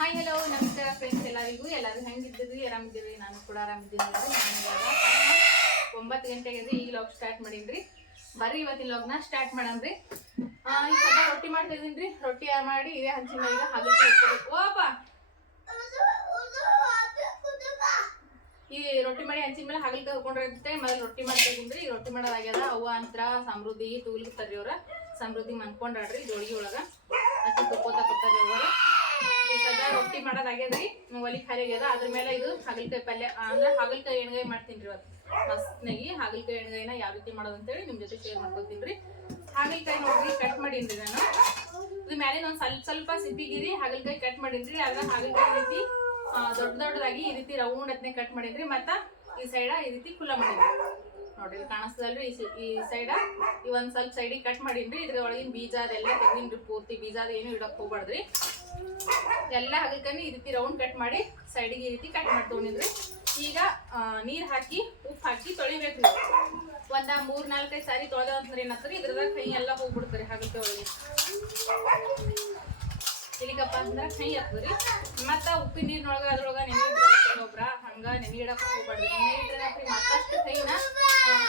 Hi hello ನಮಸ್ಕಾರ friends ಎಲ್ಲರಿಗೂ. ಎಲ್ಲರೂ ಹೆಂಗಿದ್ದೀವಿ ಆರಾಮಿದ್ದೀವಿ ನಾನು ಕೂಡ ಆರಾಮಿದ್ದೀನಿ. ಒಂಬತ್ತು ಗಂಟೆಗೆ ಈಗ ಲಾಗ್ ಸ್ಟಾರ್ಟ್ ಮಾಡೀನ್ರಿ. ಬರ್ರಿ, ಇವತ್ತಿನ ಲಾಗ್ನ ಸ್ಟಾರ್ಟ್ ಮಾಡಮ್ರಿ ಈಗ ಸದ್ಯ ರೊಟ್ಟಿ ಮಾಡ್ತಾ ರೀ ರೊಟ್ಟಿ ಮಾಡಿ ಇದೇ ಹಂಚಿನ ಹಾಗಕ್ಕೆ ಇಟ್ಕೋಬೇಕು ಓಪ! ಈ ರೊಟ್ಟಿ ಮಾಡಿ ಹಂಚಿನ ಮೇಲೆ ಹಾಗಲ್ಕಾಯಿ ಹಾಕೊಂಡಿರುತ್ತೆ ಮೊದಲು ರೊಟ್ಟಿ ಮಾಡ್ತೀನಿ ಈಗ ರೊಟ್ಟಿ ಮಾಡೋದಾಗ್ಯದ ಅವ್ವ, ಅಂತ್ರ, ಸಮೃದ್ಧಿ ತೂಲ್ಗುತ್ತಾರ್ರಿ ಅವ್ರ. ಸಮೃದ್ಧಿ ಮನ್ಕೊಂಡ್ರಿ ಜೋಳಿಗೆ ಒಳಗ. ಅಕ್ಕಿ ತುಕ್ಕೋತ ಕೂತಾರ್ರಿ ಅವ್ರ ಈ ಸದ್ಯ ರೊಟ್ಟಿ ಮಾಡೋದಾಗ್ಯದ್ರಿ ಒಲಿ ಖಾಲಿ ಅದ್ರ ಮೇಲೆ ಇದು ಹಾಗಲಕಾಯಿ ಪಲ್ಯ ಅಂದ್ರೆ ಹಾಗಲಕಾಯಿ ಎಣ್ಗಾಯಿ ಮಾಡ್ತೀನಿ ರೀ ಇವತ್ತು ಮಸ್ತ್ನಾಗಿ ಹಾಗಲ್ಕಾಯಿ ಎಣ್ಗಾಯಿನ ಯಾವ ರೀತಿ ಮಾಡೋದು ಅಂತೇಳಿ ನಿಮ್ಮ ಜೊತೆ ಶೇರ್ ಮಾಡ್ಕೊತೀನಿ. ರೀ ಹಾಗಲಕಾಯಿ ನೋಡ್ರಿ ಕಟ್ ಮಾಡೀನ್ರಿ ನಾನು. ಇದು ಮ್ಯಾಲಿನ ಒಂದ್ ಸ್ವಲ್ಪ ಸ್ವಲ್ಪ ಸಿಪ್ಪಿಗಿರಿ, ಹಾಗಲಕಾಯಿ ಕಟ್ ಮಾಡಿನ್ರಿ. ಅದ್ರ ಹಾಗಲಕಾಯಿ ರೀತಿ ದೊಡ್ಡ ದೊಡ್ಡದಾಗಿ ಈ ರೀತಿ ರೌಂಡ್ ಹತ್ನೆ ಕಟ್ ಮಾಡಿನ್ರಿ. ಮತ್ತ ಈ ಸೈಡ ಈ ರೀತಿ ಕುಲ್ಲ ಮಾಡೀನ್ರಿ. ನೋಡ್ರಿ ಇಲ್ಲಿ ಕಾಣಿಸ್ತದಲ್ರಿ ಈ ಸೈಡ ಈ ಒಂದ್ ಸ್ವಲ್ಪ ಸೈಡಿಗೆ ಕಟ್ ಮಾಡಿನ್ರಿ. ಇದ್ರ ಒಳಗಿನ ಬೀಜ ಅದೆಲ್ಲ ತೆಗಿನ್ರಿ ಪೂರ್ತಿ. ಬೀಜ ಅದ ಏನು ಇಡಕ್ ಹೋಗ್ಬಾರ್ದ್ರಿ. ಎಲ್ಲ ಹಾಗಲ್ಕಾಯಿ ಈ ರೀತಿ ರೌಂಡ್ ಕಟ್ ಮಾಡಿ ಸೈಡಿಗೆ ಈ ರೀತಿ ಕಟ್ ಮಾಡಿ ಈಗ ನೀರ್ ಹಾಕಿ, ಉಪ್ಪು ಹಾಕಿ ತೊಳಿಬೇಕ್ರಿ. ಒಂದ ಮೂರ್ ನಾಲ್ಕೈದು ಸಾರಿ ತೊಳೆದ ಅಂತಂದ್ರೆ ಏನಾಗ್ತದೆ ಇದ್ರದಾಗ ಕೈ ಎಲ್ಲ ಹೋಗ್ಬಿಡ್ತಾರೆ ಹಾಗಲ್ಕಾಯಿ ಒಳಗೆ. ಇಲ್ಲಿಗಪ್ಪ ಅಂದ್ರೆ ಕೈ ಹತ್ತದ್ರಿ ಮತ್ತ ಉಪ್ಪಿನ ನೀರಿನೊಳಗೆ, ಅದ್ರೊಳಗ ನೆನೆ ಗೊಬ್ಬರ ಹಂಗ ನೆನೆ ಇಡಕ್ ಹೋಗ್ಬಾರ್ದು. ನೆನೆ ಇಟ್ರೆ ಮತ್ತಷ್ಟು ಕೈನ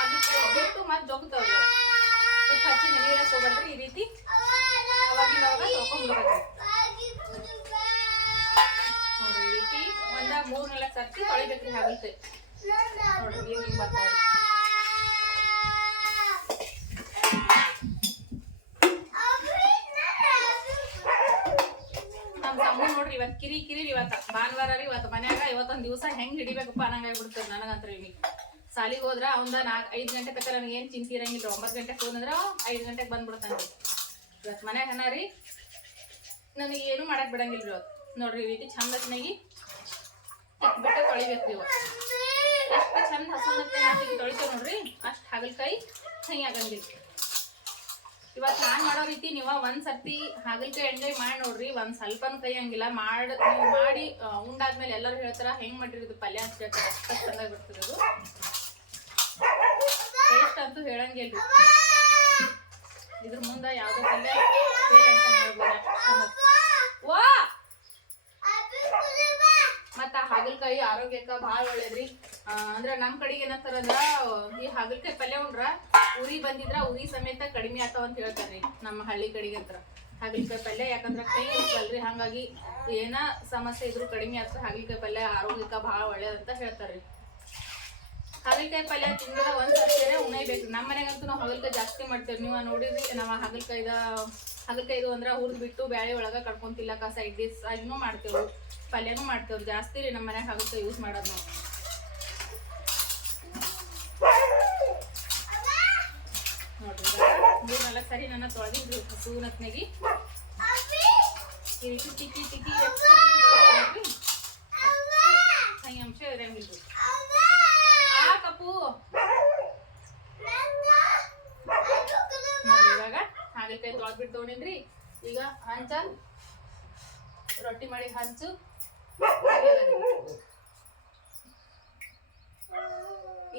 ಅದಕ್ಕೆ ಬಿಟ್ಟು ಮತ್ ಜೊಗ್ತಾವ್ರಿ. ಉಪ್ಪು ಹಚ್ಚಿ ನೆನೆ ಇಡಕ್ ಹೋಗ್ಬಾರ್ದ್ರಿ. ಈ ರೀತಿ ಅವಾಗಿನ ಅವಾಗ ಈ ರೀತಿ ಒಂದ ಮೂರು ಸರ್ತಿ ತೊಳಿಬೇಕ್ರಿ ಹಾಗಂತ. ನೋಡ್ರಿ, ಏನ್ ಬರ್ತಾವ್ರಿ. ತಮ್ಮ ನೋಡ್ರಿ ಇವತ್ ಕಿರಿ ಕಿರಿ ಇವತ್ತು. ಭಾನುವಾರ ರೀ ಇವತ್ತು ಮನ್ಯಾಗ ಇವತ್ತೊಂದು ದಿವಸ ಹೆಂಗ್ ಹಿಡಿಬೇಕಪ್ಪ ಅನ್ನಂಗ ಆಗ್ಬಿಡ್ತದ ನನಗಂತ ರೀ ಸಾಲಿಗೆ ಹೋದ್ರ ಅವಂದ ನಾಲ್ಕು ಐದು ಗಂಟೆ ತಕ್ಕ ನನಗೆ ಏನು ಚಿಂತೆ ಇರಂಗಿಲ್ಲ. ಒಂಬತ್ತು ಗಂಟೆಗೆ ಹೋದಂದ್ರೆ ಐದು ಗಂಟೆಗೆ ಬಂದ್ಬಿಡ್ತಾನೆ ಇವತ್ತು ಮನ್ಯಾಗ ಅನ್ನ ರೀ. ನನಗೆ ಏನು ಮಾಡಕ್ ಬಿಡಂಗಿಲ್ಲ ರೀ ಇವತ್ತು. ನೋಡ್ರಿ ಈ ರೀತಿ ಬಟ್ಟೆ ತೊಳಿಬೇಕು ರೀ ಇವತ್ತು ಎಷ್ಟು ಚಂದ ಹಸಿ ತೊಳಿತೇವೆ ನೋಡ್ರಿ. ಅಷ್ಟು ಹಾಗಲಕಾಯಿ ಹಂಗೆ ಆಗಂಗಿಲ್ಲ. ಇವತ್ತು ನಾನ್ ಮಾಡೋ ರೀತಿ ನೀವ ಒಂದ್ ಸರ್ತಿ ಹಾಗಲ್ಕಾಯಿ ಎಣ್ಣೆ ಮಾಡಿ ನೋಡ್ರಿ. ಒಂದ್ ಸ್ವಲ್ಪನೂ ಕೈ ಮಾಡಿ, ನೀವು ಮಾಡಿ ಉಂಡಾದ್ಮೇಲೆ ಎಲ್ಲರೂ ಹೇಳ್ತಾರ, ಹೆಂಗ್ ಮಾಡಿರೋದು ಪಲ್ಯ? ಅಂತ ಹೇಳ್ತಾರೆ ಅಷ್ಟ ಅದು. ಟೇಸ್ಟ್ ಅಂತೂ ಹೇಳಂಗಿಲ್ಲ ಇದ್ರ ಮುಂದ ಯಾವ್ದೋ ಪಲ್ಯ? ಅಂತ. ವಾ! ಮತ್ತ ಹಾಗಲ್ಕಾಯಿ ಆರೋಗ್ಯಕ್ಕ ಭಾಳ ಒಳ್ಳೇದ್ರಿ. ಅಂದ್ರ ನಮ್ ಕಡೆಗೆ ಏನಂತಾರ ಈ ಹಾಗಲಕಾಯಿ ಪಲ್ಯ ಉಂಡ್ರ ಉರಿ ಬಂದಿದ್ರ ಉರಿ ಸಮೇತ ಕಡಿಮೆ ಆತಾವ ಅಂತ ಹೇಳ್ತಾರ್ರಿ ನಮ್ಮ ಹಳ್ಳಿ ಕಡೆಗೆ ಅಂತರ. ಹಾಗಲಕಾಯಿ ಪಲ್ಯ, ಯಾಕಂದ್ರ ಕೈ ಇರ್ತಲ್ರಿ ಹಂಗಾಗಿ ಏನ ಸಮಸ್ಯೆ ಇದ್ರು ಕಡಿಮೆ ಆತ ಹಾಗಲಕಾಯಿ ಪಲ್ಯ ಆರೋಗ್ಯಕ್ಕ ಬಹಳ ಒಳ್ಳೇದಂತ ಹೇಳ್ತಾರ್ರಿ. ಹಾಗಲಕಾಯಿ ಪಲ್ಯ ತಿಂಗಳ ಒಂದ್ ಸರ್ತಿಯೇ ಬೇಕ್ರಿ. ನಮ್ಮ ಮನೆಗಂತೂ ನಾವು ಹಾಗಲಕಾಯಿ ಜಾಸ್ತಿ ಮಾಡ್ತೇವೆ. ನೀವು ನೋಡಿದ್ರಿ ನಾವು ಹಾಗಲಕಾಯಿದ, ಹಾಗಲಕಾಯಿದು ಅಂದ್ರ ಹುರಿದ್ ಬಿಟ್ಟು ಬ್ಯಾಳಿ ಒಳಗ ಕಡ್ಕೊಂತಿಲ್ಲ ಕಸ ಡಿಸ್ ಆಗಿನೂ ಮಾಡ್ತೇವೆ ಪಲ್ಯನೂ ಮಾಡ್ತೇವ್ರಿ. ಜಾಸ್ತಿ ರೀ ನಮ್ಮ ಮನ್ಯಾಗ ಹಾಗಲಕಾಯಿ ಯೂಸ್ ಮಾಡೋದು ನಾವು ನೋಡ್ರಿ ಮೂರ್ ನಾಲ್ಕು ಸರಿ ನನ್ನ ತೊಳೆದಿದ್ರು ಹಸುನತ್ನಾಗಿ ಈ ರೀತಿ ತಿಕ್ಕಿ ತಿಕ್ಕಿ ಕೈ ಅಂಶ ಇರಂಗಿಲ್ರಿ ಆ ಕಪ್ಪು. ಇವಾಗ ಹಾಗಲಕಾಯಿ ತೊಳೆದ್ಬಿಟ್ಟು ತೊಗೊಂಡಿನ್ರಿ. ಈಗ ಹಂಚ. ರೊಟ್ಟಿ ಮಾಡಿ ಹಂಚು.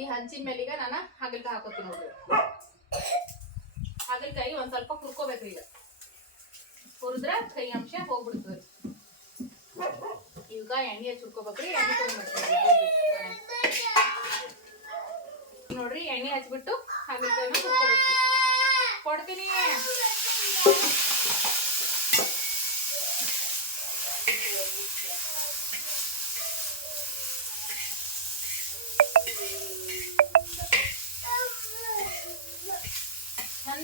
ಈ ಹಂಚಿನ ಮೇಲೆ ಈಗ ನಾನು ಹಾಗಲಕಾಯಿ ಹಾಕೋತೀನಿ ನೋಡ್ರಿ. ಹಾಗಲಕಾಯಿ ಒಂದ್ ಸ್ವಲ್ಪ ಕುರ್ಕೋಬೇಕು ಈಗ. ಹುರಿದ್ರೆ ಕೈ ಅಂಶ ಹೋಗ್ಬಿಡ್ತದೆ. ಈಗ ಎಣ್ಣೆ ಹಚ್ಚಿ ಹುರ್ಕೋಬೇಕ್ರಿ ಎಣ್ಣೆ ನೋಡ್ರಿ, ಎಣ್ಣೆ ಹಚ್ಬಿಟ್ಟು ಹಾಗಲಕಾಯಿನ ಕೊಡ್ತೀನಿ.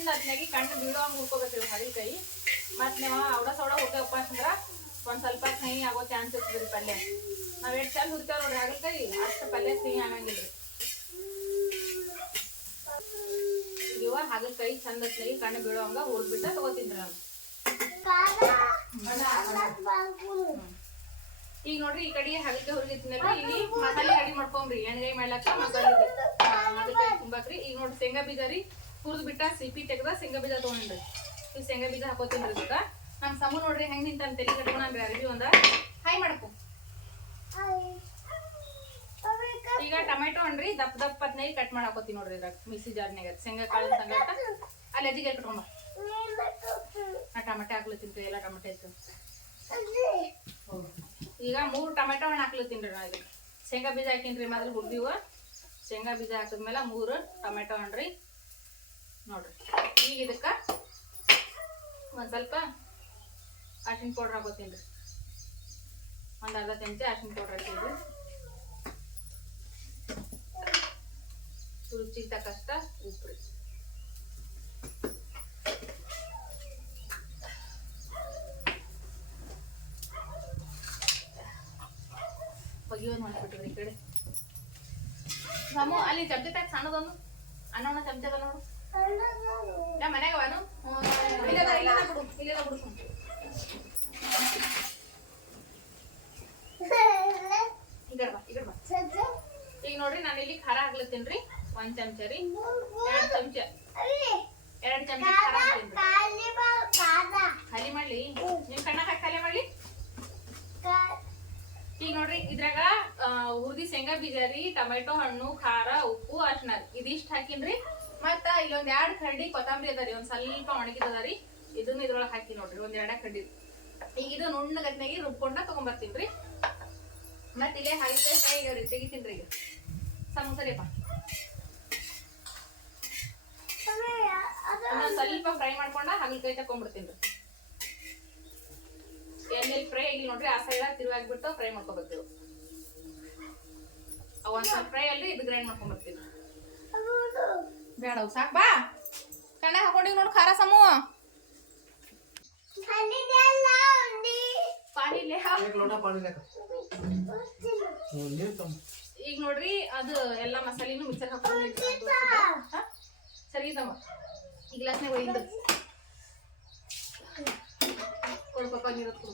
ಚಂದ ಅದ್ನಾಗಿ ಕಣ್ಣು ಬೀಳುವಂಗ ಹಳಿ ಕೈ. ಮತ್ತೆ ನೀವು ಅವಡ ಸೌಡ ಹುರ್ಕಪ್ಪ ಅಂತಂದ್ರ ಒಂದ್ ಸ್ವಲ್ಪ ಸಿಹಿ ಆಗೋ ಚಾನ್ಸ್ ಇರ್ತದ್ರಿ ಪಲ್ಯ. ನಾವ್ ಎಷ್ಟ್ ಚಂದ ಹುರ್ತೇವ್ ನೋಡ್ರಿ ಹಾಗಲಕಾಯಿ ಅಷ್ಟು ಪಲ್ಯ ಸಿಹಿ ಆಗಂಗಿಲ್ರಿ. ಇವ ಹಾಗಲಕಾಯಿ ಚಂದ ಹೊತ್ನಾಗಿ ಕಣ್ಣು ಬೀಳುವಂಗ ಹುರ್ದ್ಬಿಟ್ಟ ತಗೋತೀನಿ ನಾನು ಈಗ ನೋಡ್ರಿ ಈ ಕಡೆ ಹಗಲ್ಕಾಯಿ ಹುರಿದಿತ್ತಿನಲ್ಲ ಇಲ್ಲಿ ಮಸಾಲೆ ರೆಡಿ ಮಾಡ್ಕೊಂಬ್ರಿ. ಎಣ್ಗಾಯಿ ಮಾಡ್ಲಕ್ಕ ಮಸಾಲೆ ಹಗಲ್ಕಾಯಿ ತುಂಬಾಕ್ರಿ. ಈಗ ನೋಡ್ರಿ ಶೇಂಗಾ ಬೀಜ ರೀ. ಹುರಿದ್ ಬಿಟ್ಟ ಸಿಪಿ ತೆಗ್ದ ಶೇಂಗಾ ಬೀಜ ತೊಗೊಂಡ್ರಿ ಈ ಶೇಂಗಾ ಬೀಜ ಹಾಕೋತೀನಿ ಅದಕ್ಕೆ ನಮ್ಮ ಸಮು ನೋಡ್ರಿ ಹೆಂಗ್ ನಿಂತ ತಲೆ ಕಟ್ಕೊಂಡ್ರಿ ಅರ್ಬಿ ಒಂದ ಹೈ ಮಾಡ್ಕೊ. ಈಗ ಟೊಮೆಟೊ ಅನ್ರಿ ದಪ್ಪ ದಪ್ಪ ಹದಿನೈದು ಕಟ್ ಮಾಡಿ ಹಾಕೋತೀನಿ ನೋಡ್ರಿ ಇದ್ರಾಗ, ಮಿಕ್ಸಿ ಜಾರ್ನಾಗ ಶೇಂಗಾ ಕಾಳು ಸಂಗಟ ಅಲ್ಲಿ ಅಜ್ಜಿಗೆ ಕಟ್ಕೊಂಬ ನಾ ಟಮಟೆ ಹಾಕ್ಲತ್ತೀನಿ ಎಲ್ಲ ಟಮಟೆ ಇತ್ತು ಈಗ ಮೂರು ಟೊಮೆಟೊ ಹಣ್ಣು ಹಾಕ್ಲತ್ತೀನಿ ರೀ ನಾ ಇದಕ್ಕೆ ಶೇಂಗಾ ಬೀಜ ಹಾಕಿನ್ರಿ ಮೊದಲು ಹುಡ್ದಿವ ಶೇಂಗಾ ಬೀಜ ಹಾಕಿದ್ಮೇಲೆ ಮೂರು ಟೊಮೆಟೊ ಹಣ್ಣು ರೀ. ನೋಡ್ರಿ. ಈಗ ಇದಕ್ಕೆ ಒಂದು ಸ್ವಲ್ಪ ಅರ್ಶಿನ ಪೌಡ್ರ್ ಹಾಕೋತೀನಿ ರೀ. ಒಂದು ಅರ್ಧ ಚಮಚ ಅರ್ಶಿನ ಪೌಡ್ರ್ ಹಾಕಿದ್ರಿ ರುಚಿಗೆ ತಕ್ಕಷ್ಟ ಉಪ್ಪು ರೀ. ಒಗಿಯೋದು ಮಾಡ್ಬಿಟ್ರಿ ಈ ಕಡೆ. ರಾಮು ಅಲ್ಲಿ ಚಮಚ ತಾಕ ಸಣ್ಣದೊಂದು ಅನ್ನ ಚಮಚ ಅದ ನೋಡು. ಈಗ ನೋಡ್ರಿ, ನಾನು ಇಲ್ಲಿ ಖಾರ ಹಾಕ್ಲತ್ತೀನಿ ರೀ. ಒಂದ್ ಚಮಚ ರೀ. ಎರಡ್ ಚಮಚ. ಎರಡ್ ಚಮಚ ಖಾಲಿ ಮಾಡ್ಲಿ. ನಿಮ್ ಕಣ್ಣಾಗ ಖಾಲಿ ಮಾಡ್ಲಿ. ಈಗ ನೋಡ್ರಿ, ಇದ್ರಾಗ ಹುರ್ದಿ ಶೇಂಗಾ ಬೀಜ ರೀ, ಟೊಮೆಟೊ ಹಣ್ಣು, ಖಾರ, ಉಪ್ಪು ಅರ್ಶನ ಇದಿಷ್ಟು ಹಾಕಿನ್ರಿ. ಮತ್ತ ಇಲ್ಲೊಂದ್ ಎರಡ್ ಕಡ್ಡಿ ಕೊತ್ತಂಬರಿ ಅದ ರೀ, ಒಂದ್ ಸ್ವಲ್ಪ ಒಣಗಿದ ರೀ. ಇದನ್ನ ಇದ್ರೊಳಗೆ ಹಾಕಿ ನೋಡ್ರಿ, ಒಂದ್ ಎರಡ ಕಡ್ಡಿ ಈಗ ಇದು ನುಣ್ಣ ಗಟ್ಟನಾಗಿ ರುಬ್ಕೊಂಡ ತಗೊಂಬರ್ತೀನಿ ಮತ್ ಇಲ್ಲೇ ಹಾಗೆ ಈಗ ರೀ, ತೆಗಿತೀನಿ ಈಗ. ಸಮೋಸರಿಪ್ಪ ಸ್ವಲ್ಪ ಫ್ರೈ ಮಾಡ್ಕೊಂಡ ಹಾಗಲಕಾಯಿ ತಕೊಂಡ್ಬಿಡ್ತೀನಿ ಎಣ್ಣೆಲಿ ಫ್ರೈ ಆಗಿಲ್ಲ ನೋಡ್ರಿ, ಆ ಸೈಡ್ ತಿರುವಾಗ್ಬಿಟ್ಟು ಫ್ರೈ ಮಾಡ್ಕೊಬೇಕು ಒಂದ್ ಸ್ವಲ್ಪ ಫ್ರೈ ಅಲ್ಲಿ ಇದು ಗ್ರೈಂಡ್ ಮಾಡ್ಕೊಂಡ್ಬರ್ತೀನಿ ಬೇಡ ಸಾಕು. ಬಾ. ಕಣ್ಣ ಹಾಕೊಂಡಿವಿ ನೋಡು ಖಾರ ಸಮೂ. ಈಗ ನೋಡ್ರಿ ಅದು ಎಲ್ಲ ಮಸಾಲಿನೂ ಮಿಕ್ಸರ್ ಹಾಕೊಂಡು ಸರಿ ತಮ್ಮ ಈ ಗ್ಲಾಸ್ನಾಗ ಒಯ್ದು ಕೊಡ್ಬೇಕಾಗಿರೋದು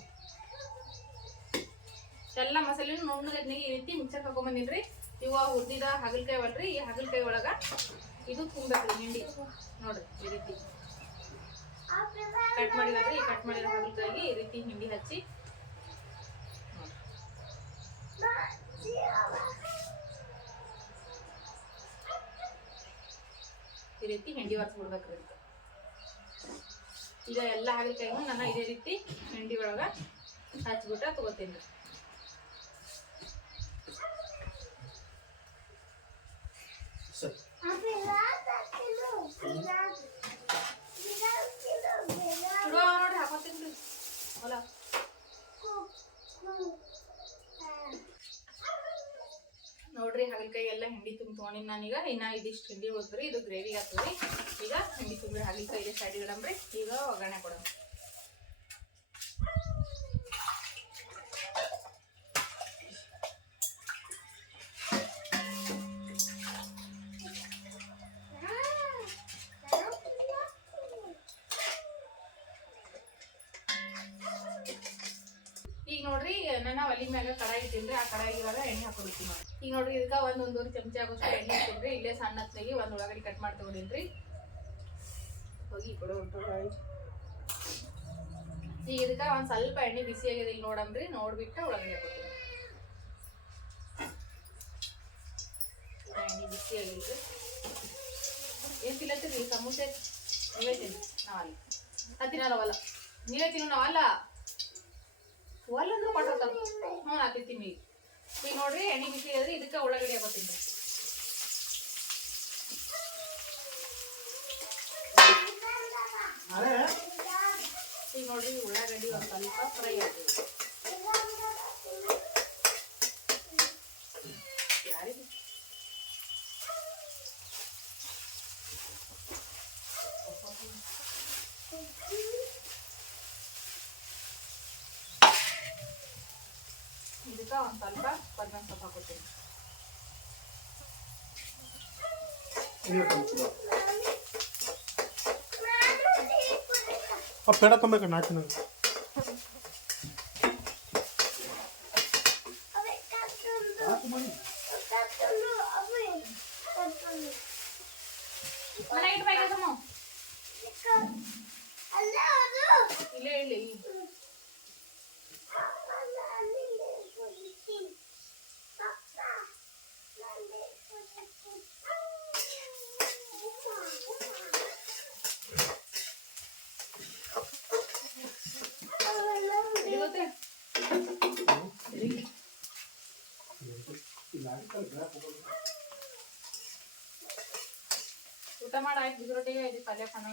ಎಲ್ಲ ಮಸಾಲಿನ ನುಣ್ಣಗದ್ನಾಗ ಈ ರೀತಿ ಮಿಕ್ಸರ್ ಹಾಕೊಂಬಂದಿನ್ರಿ ಇವಾಗ ಹುರಿದಿದ ಹಾಗಲಕಾಯಿ ಒಳ್ರಿ ಈ ಹಾಗಲಕಾಯಿ ಒಳಗೆ ಇದು ತುಂಬಬೇಕು ಹಿಂಡಿ ನೋಡ್ರಿ ಈ ರೀತಿ. ಕಟ್ ಈ ಕಟ್ ಮಾಡಿರೋ ಹಾಗಲಕಾಯಿಗೆ ಈ ರೀತಿ ಹಿಂಡಿ ಹಚ್ಚಿ. ಈ ರೀತಿ ಹಿಂಡಿ ಬಿಡ್ಬೇಕ್ರಿ ಇದಕ್ಕೆ. ಈಗ ಎಲ್ಲ ಹಾಗಲಕಾಯಿನೂ ನಾನು ಇದೇ ರೀತಿ ಹಿಂಡಿ ಒಳಗೆ ಹಚ್ಬಿಟ್ಟ ತಗೋತೀನಿ ಸರಿ ನೋಡ್ರಿ ಹಾಗಲಕಾಯಿ ಎಲ್ಲ ಹಿಂಡಿ ತುಂಬಿ ನಾನೀಗ. ಇನ್ನ ಇದಿಷ್ಟು ಹಿಂಡಿ ಉಳಿದ್ರಿ ಇದು ಗ್ರೇವಿ ಆಗ್ತದ್ರಿ ಈಗ ಹಿಂಡಿ ತುಂಬಿ ಹಾಗಲಕಾಯಿ ಸೈಡ್ ಇಡಂಬ್ರಿ ಈಗ ಒಗ್ಗರಣೆ ಕೊಡೋಣ ನನ್ನ ಒಲಿ ಮ್ಯಾಗ ಕಡಾಯಿ ಇಟ್ಟಿನ್ರಿ ಆ ಕಡಾಯಿ ಇವಾಗ ಎಣ್ಣೆ ಹಾಕೊಂಡಿರ್ತೀನಿ ನೋಡಿ. ಈಗ ನೋಡ್ರಿ, ಇದಕ್ಕ ಒಂದು ಒಂದೂವರೆ ಚಮಚ ಆಗೋಷ್ಟು ಎಣ್ಣೆ ಇಟ್ಟಿನ್ರಿ ಇಲ್ಲೇ ಸಣ್ಣ ಹತ್ನಾಗಿ ಒಂದ್ ಉಳ್ಳಾಗಡ್ಡಿ ಕಟ್ ಮಾಡಿ ತಗೊಂಡಿನ್ರಿ. ಹೋಗಿ ಕೊಡು ಈಗ ಇದಕ್ಕ ಒಂದು ಸ್ವಲ್ಪ ಎಣ್ಣೆ ಬಿಸಿ ಆಗಿದೆ ಇಲ್ಲಿ ನೋಡಂಬ್ರಿ ನೋಡ್ಬಿಟ್ಟು ಒಳಗಡೆ ಹಾಕೋತೀನಿ ಎಣ್ಣೆ ಬಿಸಿ ಆಗಿಲ್ರಿ. ಏನ್ ತಿನ್ನತ್ತೀರಿ? ಸಮೋಸೆ? ನೀವೇ ತಿನ್ನಿ ನಾವಲ್ಲ. ತಿನ್ನಲ್ಲವಲ್ಲ ನೀವೇ ತಿನ್ನು, ನಾವಲ್ಲ? ಒಲ್ಲಂದ್ರೂ ಕೊಟ್ಟಿರ್ತಾರ ಹ್ಞೂ ನಾ ತಿಂತೀನಿ ಈಗ ಈಗ ನೋಡ್ರಿ ಎಣ್ಣೆ ಬಿಸಿ ಆದ್ರೆ ಇದಕ್ಕೆ ಉಳ್ಳಾಗಡ್ಡಿ ಹಾಕೋತೀನಿ ಈಗ ನೋಡ್ರಿ ಉಳ್ಳಾಗಡ್ಡಿ ಒಂದು ಸ್ವಲ್ಪ ಫ್ರೈ ಆಗ್ತದೆ ಇದಕ್ಕೆ ಒಂದು ಸ್ವಲ್ಪ ಕೊತ್ತಂಬರಿ ಸೊಪ್ಪು ಹಾಕೋತೀನಿ. ಪೇಡ ತುಂಬಬೇಕು ನಾಲ್ಕು ನನಗೆ ಮನೆ ಇಟ್ಟು ಬಾಯ್ಕಮ್ಮ ಇಲ್ಲೇ ಇಲ್ಲಿ ಊಟ ಮಾಡಿ, ಆಯ್ತು ಬಿಸಿರೊಟ್ಟಿಗೆ ಇದು ಪಲ್ಯ ಖಾನ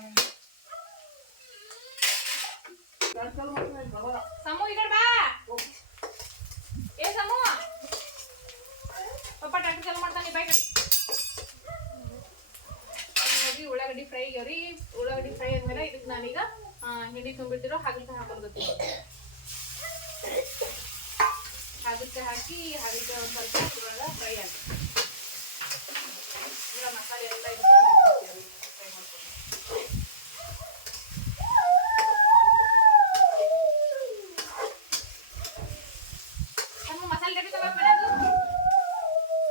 ಸಮು, ಈ ಕಡೆ ಬಾ. ಏ, ಸಮು. ಪಪ್ಪ ಟ್ಯಾಕ್ಟರ್ ಚಾಲು ಮಾಡ್ತಾನೆ ಬೈಕ್ ಉಳ್ಳಾಗಡ್ಡಿ ಫ್ರೈ ರೀ ಉಳ್ಳಾಗಡ್ಡಿ ಫ್ರೈ ಆದ್ಮೇಲೆ ಇದಕ್ಕೆ ನಾನೀಗ ಹಿಂಡಿ ತುಂಬಿಟ್ಟಿರೋ ಹಾಗಲಕಾಯಿ ಹಾಕೋದು ಹಾಗಲಕಾಯಿ ಹಾಕಿ ಅದಕ್ಕೆ ಒಂದು ಸ್ವಲ್ಪ ಫ್ರೈ ಆಗುತ್ತೆ ಮಸಾಲೆ ಎಲ್ಲ ಇದಕ್ಕೆ ಫ್ರೈ ಮಾಡ್ಕೊಂಡು ಸಮು ಮಸಾಲೆ ಡಬ್ಬಿ ತಗೋ ಬಿಡೋದು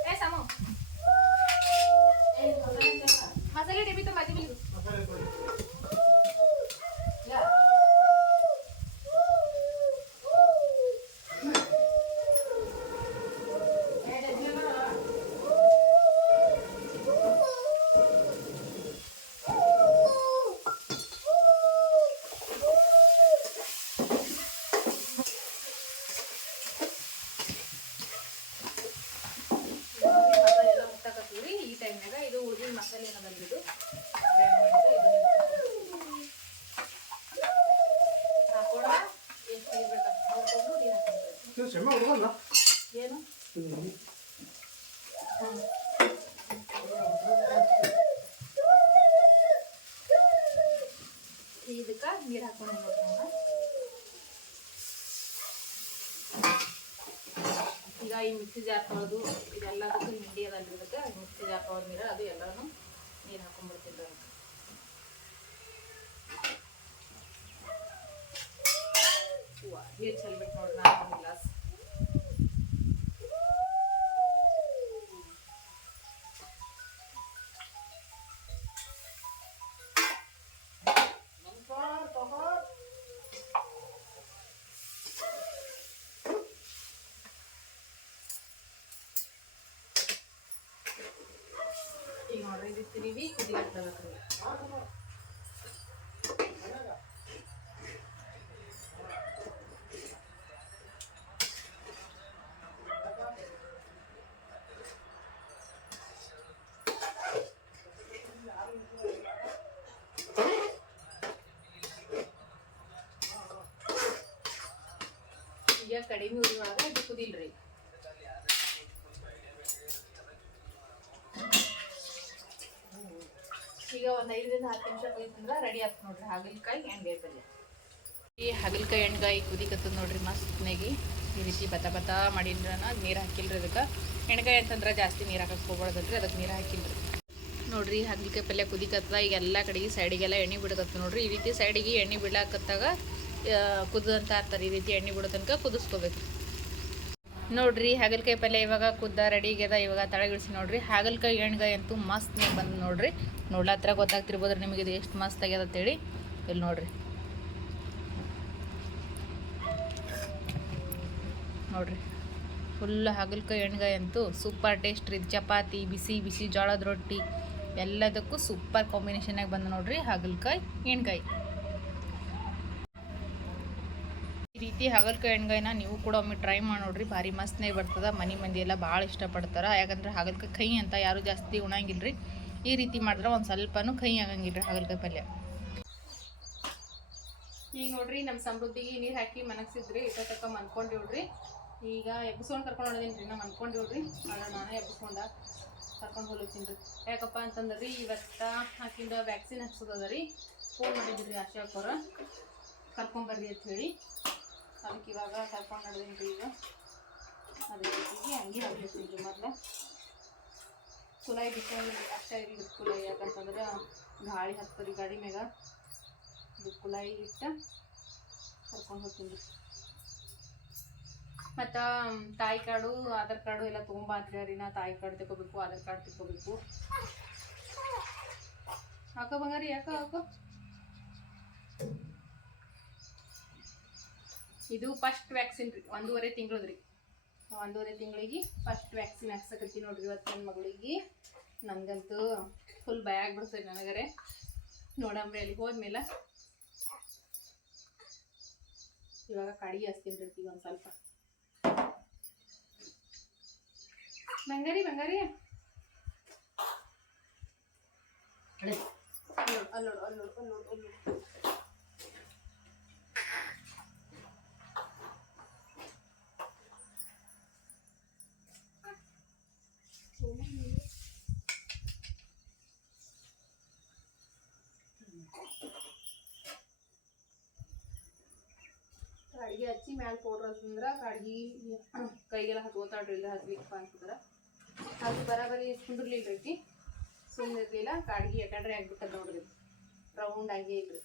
ಏ ಸಮು ಮಸಾಲೆ ಡಬ್ಬಿ ತುಂಬ ಅಜ್ಜಿ ಬಿಡು ಮಸಾಲೆ ಎಲ್ಲ ಮುಟ್ಟಾಕತ್ತೀವಿ ಈ ಟೈಮ್ನಾಗ ಇದು ಉಳಿದಿನ ಮಸಾಲೆ ಏನೋ ಬಂದಿದ್ದು ಹಾಕೋಣ ಎಷ್ಟು ನೀರು ಬೇಕಂತ ನೋಡ್ಕೊಂಡು ನೀರು ಹಾಕ್ಬೇಕು ಸೆಮ್ಮ ಹುಡುಗಲ್ಲ ಏನು ಹ್ಮ್. ಇದಕ್ಕ ನೀರು ಹಾಕೊಂಡು ನೋಡ್ರಿ ನಾವು ಈಗ ಈ ಮಿಕ್ಸಿ ಜಾರ್ ತೊಳೆದು ಇದೆಲ್ಲದಕ್ಕೂ ಹಿಂಡಿ ಅದಲ್ರಿ ಇದಕ್ಕೆ ಮಿಕ್ಸಿ ಜಾರ್ ತೊಳೆದ ನೀರು ಅದು ಎಲ್ಲಾನು ನೀರು ಹಾಕೊಂಡ್ಬಿಡ್ತಿದ್ದ ನೀರು ಚೆಲ್ಬೇಕು ನೋಡ್ರಿ ಈಗ ಕಡಿಮೆ ಉರಿ ಒಳಗೆ ಇದು ಕುದಿಲ್ರಿ ಒಂದು ಐದರಿಂದ ಹತ್ತು ನಿಮಿಷ ಕುಯ್ತಂದ್ರೆ ರೆಡಿ ಆಗ್ತದೆ ನೋಡ್ರಿ ಹಾಗಲಕಾಯಿ ಎಣ್ಗಾಯಿ ಪಲ್ಯ ಈ ಹಾಗಲಕಾಯಿ ಎಣ್ಗಾಯಿ ಕುದಿಕತ್ತದ ನೋಡ್ರಿ ಮಸ್ತ್ನಾಗಿ ಈ ರೀತಿ ಬತ ಬತ ಮಾಡಿದ್ರನ ನೀರು ಹಾಕಿಲ್ರಿ ಅದಕ್ಕೆ. ಎಣ್ಗಾಯಿ ಅಂತಂದ್ರೆ ಜಾಸ್ತಿ ನೀರು ಹಾಕಕ್ಕೆ ಹೋಗ್ಬಾರ್ದಲ್ರಿ ಅದಕ್ಕೆ ನೀರು ಹಾಕಿಲ್ರಿ. ನೋಡ್ರಿ ಹಾಗಲಕಾಯಿ ಪಲ್ಯ ಕುದಿಕತ್ತದ, ಈಗ ಎಲ್ಲ ಕಡೆಗೆ ಸೈಡಿಗೆಲ್ಲ ಎಣ್ಣೆ ಬಿಡಕತ್ತ ನೋಡ್ರಿ. ಈ ರೀತಿ ಸೈಡಿಗೆ ಎಣ್ಣೆ ಬಿಡಾಕತ್ತಾಗ ಕುದಂತ ಆಗ್ತಾರೆ ಈ ರೀತಿ ಎಣ್ಣೆ ಬಿಡೋ ತನಕ ಕುದಿಸ್ಕೋಬೇಕು ನೋಡ್ರಿ, ಹಾಗಲಕಾಯಿ ಪಲ್ಯ ಇವಾಗ ಕುದ್ದ ರೆಡಿ ಆಗ್ಯದ, ಇವಾಗ ತಳಗಿಳಿಸಿ ನೋಡ್ರಿ. ಹಾಗಲಕಾಯಿ, ಎಣ್ಗಾಯಿ ಅಂತೂ ಮಸ್ತ್ ಬಂದು ನೋಡ್ರಿ. ನೋಡ್ಲತ್ರ ಗೊತ್ತಾಗ್ತಿರ್ಬೋದ್ರಿ ನಿಮಗೆ ಇದು ಎಷ್ಟು ಮಸ್ತ್ ಆಗ್ಯದ ಅಂತೇಳಿ. ಇಲ್ಲಿ ನೋಡ್ರಿ. ನೋಡ್ರಿ. ಫುಲ್ ಹಾಗಲಕಾಯಿ, ಎಣ್ಗಾಯಿ ಅಂತೂ ಸೂಪರ್ ಟೇಸ್ಟ್ ರೀ. ಚಪಾತಿ, ಬಿಸಿ ಬಿಸಿ, ಜೋಳದ ರೊಟ್ಟಿ, ಎಲ್ಲದಕ್ಕೂ ಸೂಪರ್ ಕಾಂಬಿನೇಷನಾಗ ಬಂದು ನೋಡ್ರಿ ಹಾಗಲಕಾಯಿ, ಎಣ್ಗಾಯಿ. ಈ ರೀತಿ ಹಾಗಲಕಾಯಿ ಎಣ್ಗಾಯಿನ ನೀವು ಕೂಡ ಒಮ್ಮೆ ಟ್ರೈ ಮಾಡಿ ನೋಡ್ರಿ ಭಾರಿ ಮಸ್ತ್ನೇ ಬರ್ತದ. ಮನೆ ಮಂದಿ ಎಲ್ಲ ಭಾಳ ಇಷ್ಟಪಡ್ತಾರೆ. ಯಾಕಂದ್ರೆ ಹಾಗಲಕಾಯಿ ಕೈ ಅಂತ ಯಾರು ಜಾಸ್ತಿ ಉಣಂಗಿಲ್ರಿ. ಈ ರೀತಿ ಮಾಡಿದ್ರೆ ಒಂದು ಸ್ವಲ್ಪನೂ ಕೈ ರೀ ಹಾಗಲಕಾಯಿ ಪಲ್ಯ. ಈಗ ನೋಡ್ರಿ ನಮ್ಮ ಸಮೃದ್ಧಿಗೆ ನೀರು ಹಾಕಿ ಮನಗ್ಸಿದ್ರಿ. ಇಷ್ಟ ತಕ್ಕ ಮನ್ಕೊಂಡಿವ್ರಿ. ಈಗ ಎಬ್ಬಿಸ್ಕೊಂಡು ಕರ್ಕೊಂಡು ಹೊಡೆದೀನಿ ರೀ ನಾ ಹೇಳ್ರಿ ಆದ್ರೆ ನಾನೇ ಎಬ್ಬಿಸ್ಕೊಂಡ ಕರ್ಕೊಂಡು ಹೋಗ್ತೀನಿ ರೀ ಯಾಕಪ್ಪ ಅಂತಂದ್ರೆ ರೀ ಇವತ್ತ ಹಾಕಿಂದ ವ್ಯಾಕ್ಸಿನ್ ಹಾಕ್ಸೋದದ ರೀ. ಫೋನ್ ಮಾಡಿದ್ರಿ ಆಶಾಕೋರ ಕರ್ಕೊಂಬರ್ರಿ ಅಂತ ಹೇಳಿ. ಅದಕ್ಕೆ ಇವಾಗ ಕರ್ಕೊಂಡು ನಡೆದೀನಿ ರೀ ಈಗ. ಅದಕ್ಕೆ ಜೊತೆಗೆ ಹಂಗೆ ರೀ ಮೊದ್ಲು. ಕುಲಾಯಿ ಬಿಟ್ಟಾಗ ಅಷ್ಟೇ ಇರಲಿ ಕುಲಾಯಿ ಯಾಕಂತಂದ್ರೆ ಗಾಳಿ ಹತ್ತರಿ ಗಾಡಿ ಮ್ಯಾಗ. ಇದು ಕುಲಾಯಿ ಇಟ್ಟು ಕರ್ಕೊಂಡು ಹೋಗ್ತೀನಿ ಮತ್ತು ತಾಯಿ ಕಾರ್ಡು, ಆಧಾರ್ ಕಾರ್ಡು ಎಲ್ಲ ತೊಗೊಂಬಾತ್ರಿ ನಾ ತಾಯಿ ಕಾರ್ಡ್ ತಗೋಬೇಕು ಆಧಾರ್ ಕಾರ್ಡ್ ತಗೋಬೇಕು ಹಾಕೋ ಬಂಗಾರಿ, ಯಾಕೋ ಹಾಕೋ ಇದು ಫಸ್ಟ್ ವ್ಯಾಕ್ಸಿನ್ ರೀ. ಒಂದೂವರೆ ತಿಂಗಳದ ರೀ ಒಂದೂವರೆ ತಿಂಗಳಿಗೆ ಫಸ್ಟ್ ವ್ಯಾಕ್ಸಿನ್ ಹಾಕ್ಸಕತ್ತಿ ನೋಡ್ರಿ ಇವತ್ತು ನನ್ನ ಮಗಳಿಗೆ. ನನಗಂತೂ ಫುಲ್ ಭಯ ಆಗ್ಬಿಡ್ತದೆ ನನಗರೆ. ನೋಡಂಬ್ರಿ ಅಲ್ಲಿ ಹೋದ್ಮೇಲೆ. ಇವಾಗ ಕಡಿ ಹಸ್ತೀನಿ ರೀ ಈಗ ಒಂದು ಸ್ವಲ್ಪ. ಬಂಗಾರಿ ಬಂಗಾರಿ. ಅಲ್ಲೋಡು ಅಲ್ಲೋಡು ಅಲ್ಲೋಡು ಅಲ್ಲೋಡು ಅಲ್ಲೋಡು. ಮ್ಯಾಲ ಪೌಡ್ರ್ ಹಚ್ಚಿದ್ರೆ ಕಾಡಿಗೆ ಕೈಗೆಲ್ಲ ಹಚ್ಕೋತಾಳ್ರಿ ಇಲ್ಲ ಹಚ್ಬೇಕಪ್ಪ ಅಂತಂದ್ರೆ. ಅದು ಬರಾಬರಿ ಕುಂದ್ರಲಿಲ್ಲ ಐತಿ ಸುಮ್ಮನೆ ಇರ್ಲಿಲ್ಲ, ಕಾಡಿಗೆ ಯಾಕಂದ್ರೆ ಆಗ್ಬಿಟ್ಟದ ನೋಡ್ರಿ. ರೌಂಡ್ ಆಗಿ ಐತ್ರಿ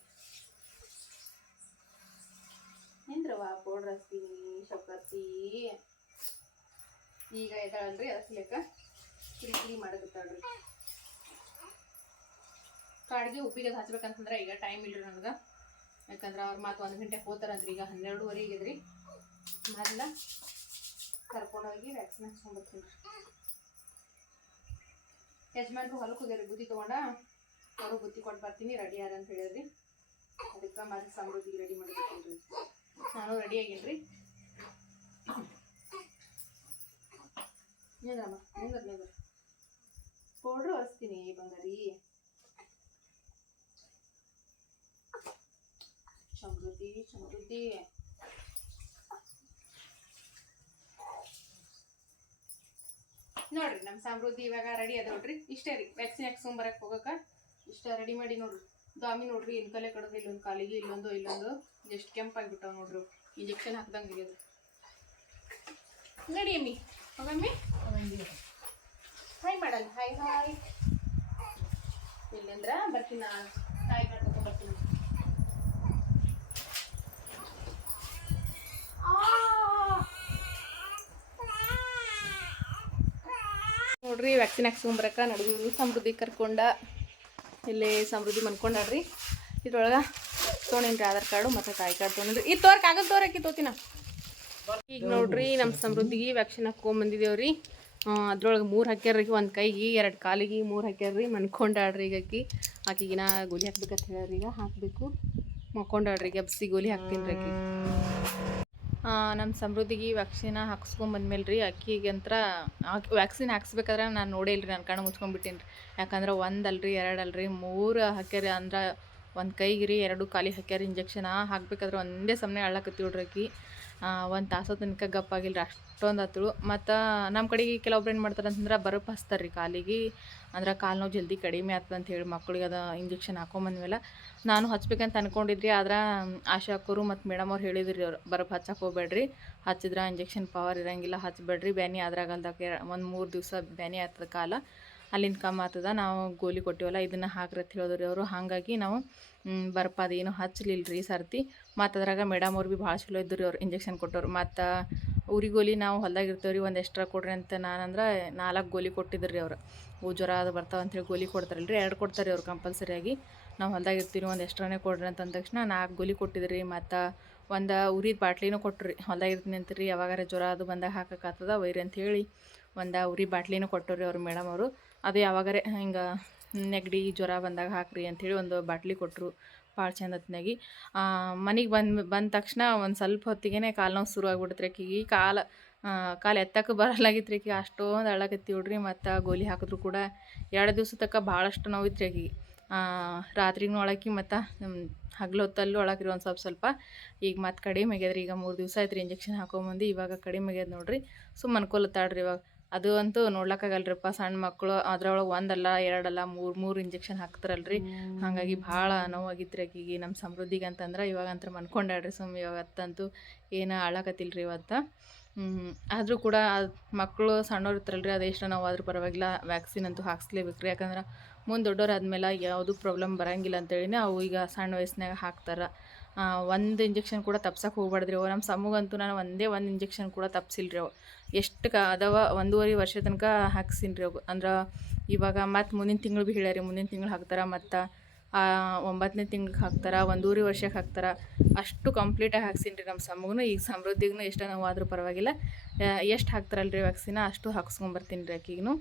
ನಿಂದ್ರವ ಪೌಡ್ರ್ ಹಚ್ತೀನಿ ಶೌಕರ್ತಿ ಈಗ ಎದ್ದಾಳಲ್ರಿ ಹಚ್ಲಿಕ್ಕ ಕಿರಿಕಿರಿ ಮಾಡಕತ್ತಾಳ್ರಿ ಕಾಡಿಗೆ ಉಪ್ಪಿಗೆ ಹಚ್ಬೇಕಂತಂದ್ರೆ ಈಗ ಟೈಮ್ ಇಲ್ರಿ ನನಗೆ ಯಾಕಂದ್ರೆ ಅವ್ರು ಮಾತು ಒಂದು ಗಂಟೆಗೆ ಹೋಗ್ತಾರಂದ್ರಿ ಈಗ ಹನ್ನೆರಡುವರೆಗೆ ಮೊದಲ ಕರ್ಕೊಂಡೋಗಿ ವ್ಯಾಕ್ಸಿನ್ ಹಾಕ್ಸ್ಕೊಂಡ್ಬರ್ತೀನಿ ಯಜಮಾನ್ರು ಹೊಲಕ್ಕೆ ಹೋಗ್ಯಾರಿ ಬುದ್ಧಿ ತೊಗೊಂಡ ಅವರು ಬುದ್ಧಿ ಕೊಟ್ಟು ಬರ್ತೀನಿ ರೆಡಿ ಆದ ಅಂತ ಹೇಳಿದ್ರಿ. ಅದಕ್ಕೆ ಮತ್ತೆ ಸಮೃದ್ಧಿಗೆ ರೆಡಿ ಮಾಡಿರ್ತೀನಿ ನಾನು ರೆಡಿ ಆಗೀನಿ ನಿಂದ್ರಮ್ಮ ನಿಂದ್ರ ನಿಂದ್ರ ಪೌಡ್ರು ಹಚ್ತೀನಿ ಬಂಗಾರಿ. ಸಮೃದ್ಧಿ ಸಮೃದ್ಧಿ ನೋಡ್ರಿ ನಮ್ಮ ಸಮೃದ್ಧಿ ಇವಾಗ ರೆಡಿ ಅದ ನೋಡ್ರಿ. ಇಷ್ಟೇ ರೀ ವ್ಯಾಕ್ಸಿನ್ ಹಾಕ್ಸ್ಕೊಂಬರಕ್ಕೆ ಹೋಗಕ್ಕೆ? ಇಷ್ಟ ರೆಡಿ ಮಾಡಿ ನೋಡ್ರಿ. ದಾಮಿ ನೋಡ್ರಿ, ಇನ್ ಕಲೆ ಕಡದ್ರಿ ಇಲ್ಲೊಂದು ಕಾಲಿಗೆ, ಇಲ್ಲೊಂದು ಇಲ್ಲೊಂದು. ಎಷ್ಟು ಕೆಂಪಾಗ್ಬಿಟ್ಟಾವ ನೋಡ್ರಿ. ಇಂಜೆಕ್ಷನ್ ಹಾಕ್ದಂಗೆ ಇದೆ ನಡಿ ಅಮ್ಮಿ. ಹೋಗಮ್ಮಿ ಹಾಯ್ ಮಾಡಲ್ಲ ಹಾಯ್ ಹಾಯ್ ಇಲ್ಲಂದ್ರ ಬರ್ತೀನಿ ತಾಯಿ ಬರ್ತೀನಿ. ನೋಡ್ರಿ ವ್ಯಾಕ್ಸಿನ್ ಹಾಕ್ಸ್ಕೊಂಬರಕ ನಡುವರು ಸಮೃದ್ಧಿ ಕರ್ಕೊಂಡ ಇಲ್ಲಿ ಸಮೃದ್ಧಿ ಮನ್ಕೊಂಡಾಡ್ರಿ ಇದ್ರೊಳಗೆ ತೊಗೊಂಡಿನ್ರಿ ಆಧಾರ್ ಕಾರ್ಡು ಮತ್ತು ತಾಯಿ ಕಾರ್ಡ್ ತೊಗೊಂಡ್ರಿ ಇದು ತೋರ್ ಕಾಗದ ತೋರಕ್ಕೆ ತೋತಿನ. ಈಗ ನೋಡ್ರಿ ನಮ್ಮ ಸಮೃದ್ಧಿಗೆ ವ್ಯಾಕ್ಸಿನ್ ಹಾಕ್ಕೊಂಬಂದಿದ್ದೇವ್ರಿ ಅದ್ರೊಳಗೆ ಮೂರು ಹಾಕ್ಯಾರ್ರಿ, ಒಂದು ಕೈಗೆ, ಎರಡು ಕಾಲಿಗೆ ಮೂರು ಹಾಕ್ಯಾರ್ರಿ ಮನ್ಕೊಂಡಾಡ್ರಿ ಈಗ ಆಕಿ. ಆಕಿಗಿನ ಗೋಲಿ ಹಾಕ್ಬೇಕಂತ ಹೇಳ್ರಿ ಈಗ ಹಾಕಬೇಕು. ಮಕ್ಕೊಂಡಾಡ್ರಿ ಗೆಬ್ಸಿ ಗೋಲಿ ಹಾಕ್ತೀನಿ ರೀ ಆಕಿ. ನಮ್ಮ ಸಮೃದ್ಧಿಗೆ ವ್ಯಾಕ್ಸಿನ ಹಾಕ್ಸ್ಕೊಂಬಂದ್ಮೇಲೆ ರೀ ಅಕ್ಕಿಗಂತ್ರ ವ್ಯಾಕ್ಸಿನ್ ಹಾಕ್ಸ್ಬೇಕಾದ್ರೆ ನಾನು ನೋಡೇ ರೀ ನಾನು ಕಣ್ಣು ಮುಚ್ಕೊಂಡ್ಬಿಟ್ಟೀನಿ ರೀ ಯಾಕಂದ್ರೆ ಒಂದಲ್ರಿ ಎರಡಲ್ರಿ ಮೂರು ಹಾಕ್ಯಾರ ಅಂದ್ರೆ ಒಂದು ಕೈಗೆ ರೀ ಎರಡು ಕಾಲಿ ಹಾಕ್ಯಾರ ಇಂಜೆಕ್ಷನ್ ಹಾಕ್ಬೇಕಾದ್ರೆ ಒಂದೇ ಸಮನೆ ಅಳ್ಳಕತ್ತೀವ್ರಿ ಆಕಿ ಒಂದು ತಾಸು ತನಕ ಗಪ್ಪಾಗಿಲ್ಲ ಅಷ್ಟೊಂದು ಹತ್ತಳು ಮತ್ತು ನಮ್ಮ ಕಡೆಗೆ ಕೆಲವೊಬ್ರು ಏನು ಮಾಡ್ತಾರೆ ಅಂತಂದ್ರೆ ಬರಪ್ ಹಚ್ತಾರೆ ರೀ ಕಾಲಿಗೆ. ಅಂದ್ರೆ ಕಾಲು ನೋವು ಜಲ್ದಿ ಕಡಿಮೆ ಆಗ್ತದೆ ಅಂತ ಹೇಳಿ ಮಕ್ಕಳಿಗೆ ಅದು ಇಂಜೆಕ್ಷನ್ ಹಾಕೊಂಬಂದ್ಮೇಲೆ ನಾನು ಹಚ್ಬೇಕಂತ ಅನ್ಕೊಂಡಿದ್ರಿ, ಆದ್ರೆ ಆಶಾ ಮತ್ತು ಮೇಡಮ್ ಅವ್ರು ಹೇಳಿದ್ರಿ ಅವ್ರು, ಬರಬ್ ಹಚ್ಚಕ್ಕೆ ಹೋಗ್ಬೇಡ್ರಿ, ಹಚ್ಚಿದ್ರೆ ಇಂಜೆಕ್ಷನ್ ಪವರ್ ಇರಂಗಿಲ್ಲ ಹಚ್ಚಬೇಡ್ರಿ ಬ್ಯಾನಿ ಅದ್ರಾಗಲ್ದಾಗ ಒಂದು ಮೂರು ದಿವಸ ಬ್ಯಾನಿ ಆಗ್ತದೆ ಕಾಲ ಅಲ್ಲಿಂದ ಕಮ್ಮಿ ಆಗ್ತದ ನಾವು ಗೋಲಿ ಕೊಟ್ಟಿವಲ್ಲ, ಇದನ್ನು ಹಾಕ್ರಿ ಅಂತ ಹೇಳಿದ್ರಿ ಅವರು, ಹಾಗಾಗಿ ನಾವು ಬರಪ್ಪ ಅದೇನು ಹಚ್ಚಲಿಲ್ಲ ರೀ ಸರ್ತಿ, ಮತ್ತು ಅದ್ರಾಗ ಮೇಡಮ್ ಅವ್ರು ಭೀ ಭಾಳ ಚಲೋ ಇದ್ದರು ಅವ್ರು ಇಂಜೆಕ್ಷನ್ ಕೊಟ್ಟವ್ರು, ಮತ್ತು, ಊರಿಗೆ ಗೋಲಿ ನಾವು ಹೊಲ್ದಾಗ ಇರ್ತೇವೆ ರೀ ಒಂದು ಎಕ್ಸ್ಟ್ರಾ ಕೊಡ್ರಿ ಅಂತ ನಾನಂದ್ರೆ ನಾಲ್ಕು ಗೋಲಿ ಕೊಟ್ಟಿದ್ರು ಅವ್ರು ಜ್ವರ ಅದು ಬರ್ತಾವೆ ಅಂತೇಳಿ ಗೋಲಿ ಕೊಡ್ತಾರಲ್ಲ ರೀ ಎರಡು ಕೊಡ್ತಾರೆ ಅವ್ರು ಕಂಪಲ್ಸರಿಯಾಗಿ. ನಾವು ಹೊಲ್ದಾಗ ಇರ್ತೀವಿ, ಒಂದು ಎಕ್ಸ್ಟ್ರಾನೇ ಕೊಡ್ರಿ ಅಂತ ಅಂದ ತಕ್ಷಣ ನಾಲ್ಕು ಗೋಲಿ ಕೊಟ್ಟಿದ್ರಿ. ಮತ್ತು ಒಂದು ಉರಿದ ಬಾಟ್ಲಿನೂ ಕೊಟ್ರಿ. ಹೊಲ್ದಾಗ ಇರ್ತೀನಿ ಅಂತೀರಿ, ಯಾವಾಗಾರ ಜ್ವರ ಅದು ಬಂದಾಗ ಹಾಕಕ್ಕಾಗ್ತದ ವೈರಿ ಅಂತ ಹೇಳಿ ಒಂದು ಉರಿ ಬಾಟ್ಲಿನೂ ಕೊಟ್ಟರು ಅವ್ರ ಮೇಡಮ್ ಅವರು. ಅದು ಯಾವಾಗಾರೆ ಹಿಂಗೆ ನೆಗಡಿ, ಜ್ವರ ಬಂದಾಗ ಹಾಕ್ರಿ ಅಂಥೇಳಿ ಒಂದು ಬಾಟ್ಲಿ ಕೊಟ್ಟರು ಭಾಳ ಚಂದ ಹೊತ್ತಿನಾಗಿ ಮನೆಗೆ ಬಂದು, ಬಂದ ತಕ್ಷಣ ಒಂದು ಸ್ವಲ್ಪ ಹೊತ್ತಿಗೆ ಕಾಲು ನೋವು ಶುರು ಆಗ್ಬಿಡ್ತ್ರಿ ಆಕಿಗೆ ಕಾಲು ಕಾಲು ಎತ್ತಕ್ಕೆ ಬರಲಾಗಿತ್ತು ರೀ ಅಷ್ಟೊಂದು ನೋಡ್ರಿ ಮತ್ತು ಗೋಲಿ ಹಾಕಿದ್ರು ಕೂಡ ಎರಡು ದಿವಸ ತಕ್ಕ ಭಾಳಷ್ಟು ನೋವಿತ್ತು ರೀ ಈಗ ರಾತ್ರಿನೂ ಒಳಕಿ ಮತ್ತು ಹಗ್ಲು ಹೊತ್ತಲ್ಲೂ ಒಳಕ್ರಿ ಒಂದು ಸ್ವಲ್ಪ ಸ್ವಲ್ಪ. ಈಗ ಮತ್ತೆ ಕಡಿಮೆ ಆಗ್ಯದ್ರಿ. ಈಗ ಮೂರು ದಿವಸ ಆಯ್ತು ರೀ ಇಂಜೆಕ್ಷನ್ ಹಾಕೊಂಬಂದು. ಇವಾಗ ಕಡಿಮೆ ಆಗ್ಯದ ನೋಡ್ರಿ. ಸುಮ್ಮನೆ ಅನ್ಕೊಲತ್ತಾಳ್ರಿ ಇವಾಗ. ಅದು ಅಂತೂ ನೋಡ್ಲಕ್ಕಾಗಲ್ರಿಪ್ಪ. ಸಣ್ಣ ಮಕ್ಕಳು ಅದ್ರೊಳಗೆ ಒಂದಲ್ಲ, ಎರಡಲ್ಲ, ಮೂರು ಮೂರು ಇಂಜೆಕ್ಷನ್ ಹಾಕ್ತಾರಲ್ರಿ. ಹಾಗಾಗಿ ಭಾಳ ನೋವಾಗಿತ್ತು ರೀ ಈಗ ನಮ್ಮ ಸಮೃದ್ಧಿಗೆ ಅಂತಂದ್ರೆ ಇವಾಗಂತ್ರ ಮನ್ಕೊಂಡಾಡ್ರಿ ಸುಮ್ಮ ಇವತ್ತಂತೂ ಏನು ಅಳಕತ್ತಿಲ್ರಿ ಇವತ್ತು. ಆದರೂ ಕೂಡ ಮಕ್ಕಳು ಸಣ್ಣವ್ರು ಇರ್ತಾರಲ್ರಿ ಅದೆಷ್ಟು ನಾವು ಆದರೂ ಪರವಾಗಿಲ್ಲ ವ್ಯಾಕ್ಸಿನ್ ಅಂತೂ ಹಾಕ್ಸ್ಲೇಬೇಕು ರೀ ಯಾಕಂದ್ರೆ ಮುಂದೆ ದೊಡ್ಡವ್ರು ಆದಮೇಲೆ ಯಾವುದೂ ಪ್ರಾಬ್ಲಮ್ ಬರಂಗಿಲ್ಲ ಅಂತೇಳಿನೇ ಅವು ಈಗ ಸಣ್ಣ ವಯಸ್ಸಿನಾಗ ಹಾಕ್ತಾರೆ. ಒಂದು ಇಂಜೆಕ್ಷನ್ ಕೂಡ ತಪ್ಸಕ್ಕೆ ಹೋಗ್ಬಾರ್ದ್ರಿ ಅವು. ನಮ್ಮ ಸಮೂಗಂತೂ ನಾನು ಒಂದೇ ಒಂದು ಇಂಜೆಕ್ಷನ್ ಕೂಡ ತಪ್ಸಿಲ್ರಿ ಅವು. ಎಷ್ಟು ಕ, ಅದಾವ ಒಂದೂವರೆ ವರ್ಷ ತನಕ ಹಾಕ್ಸಿನ್ರಿ ಅವು. ಅಂದ್ರೆ ಇವಾಗ ಮತ್ತು ಮುಂದಿನ ತಿಂಗಳು ಭೀ ಹೇಳ್ಯಾರಿ, ಮುಂದಿನ ತಿಂಗಳು ಹಾಕ್ತಾರೆ ಮತ್ತು ಒಂಬತ್ತನೇ ತಿಂಗ್ಳಿಗೆ ಹಾಕ್ತಾರೆ, ಒಂದೂವರೆ ವರ್ಷಕ್ಕೆ ಹಾಕ್ತಾರೆ, ಅಷ್ಟು ಕಂಪ್ಲೀಟಾಗಿ ಹಾಕ್ಸೀನಿ ರೀ ನಮ್ಮ ಸಮಗೂ ಈಗ ಸಮೃದ್ಧಿಗೂ ಎಷ್ಟು ನೋವಾದರೂ ಪರವಾಗಿಲ್ಲ. ಎಷ್ಟು ಹಾಕ್ತಾರಲ್ರಿ ವ್ಯಾಕ್ಸಿನ ಅಷ್ಟು ಹಾಕ್ಸ್ಕೊಂಬರ್ತೀನಿ ರೀ ಆಕಿಗೂ